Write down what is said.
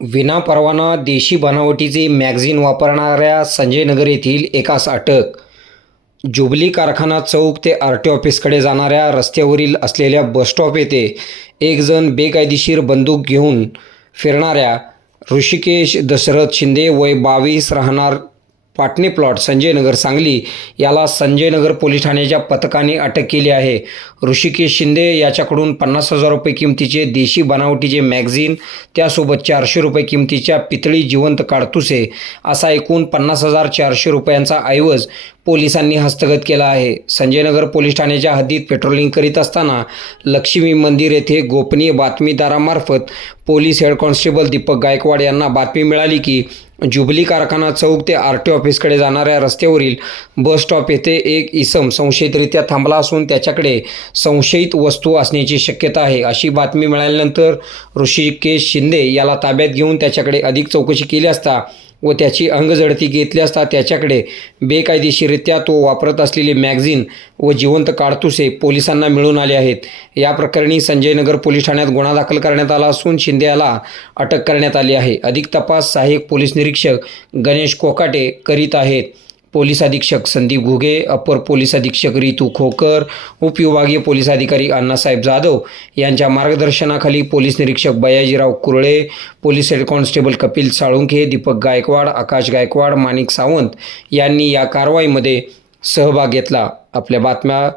विना परवाना देशी बनावटीचे मॅगझिन वापरणाऱ्या संजय नगर येथील एकास अटक. जुबली कारखाना चौक ते आर टी ऑफिसकडे जाणाऱ्या रस्त्यावरील असलेल्या बसस्टॉप येथे एकजण बेकायदेशीर बंदूक घेऊन फिरणाऱ्या ऋषिकेश दशरथ शिंदे वय बावीस राहणार पाटणे प्लॉट संजय नगर सांगली याला संजय नगर पोलीस ठाण्याच्या पथकाने अटक केली आहे. ऋषिकेश शिंदे याच्याकडून पन्नास हजार रुपये किमतीचे देशी बनावटीचे मॅगझिन त्यासोबत चारशे रुपये किमतीच्या पितळी जिवंत काडतुसे असा एकूण पन्नास हजार चारशे रुपयांचा ऐवज पोलिसांनी हस्तगत केला आहे. संजयनगर पोलीस ठाण्याच्या हद्दीत पेट्रोलिंग करीत असताना लक्ष्मी मंदिर येथे गोपनीय बातमीदारामार्फत police head constable Deepak Gaikwad यांना बातमी मिळाली की जुबली कारखाना चौक ते आर टी ऑफिसकडे जाणाऱ्या रस्त्यावरील बस स्टॉप येथे एक इसम संशयितरित्या थांबला असून त्याच्याकडे संशयित वस्तू असण्याची शक्यता आहे. अशी बातमी मिळाल्यानंतर ऋषिकेश शिंदे याला ताब्यात घेऊन त्याच्याकडे अधिक चौकशी केली असता व त्याची अंगझडती घेतली असता त्याच्याकडे बेकायदेशीरित्या तो वापरत असलेले मॅगझिन व जिवंत काडतुसे पोलिसांना मिळून आले आहेत. या प्रकरणी संजयनगर पोलीस ठाण्यात गुन्हा दाखल करण्यात आला असून शिंदे याला अटक करण्यात आली आहे. अधिक तपास सहाय्यक पोलीस निरीक्षक गणेश कोकाटे करीत आहेत. पोलीस अधीक्षक संदीप घुगे अपर पोलीस अधीक्षक रितू खोकर उपविभागीय पोलीस अधिकारी अण्णासाहेब जाधव यांच्या मार्गदर्शनाखाली पोलीस निरीक्षक Bayajirao Kurle police head constable Kapil Salunkhe Deepak Gaikwad Akash Gaikwad Manik Sawant यांनी या कारवाईमध्ये सहभाग घेतला. आपल्या बातम्या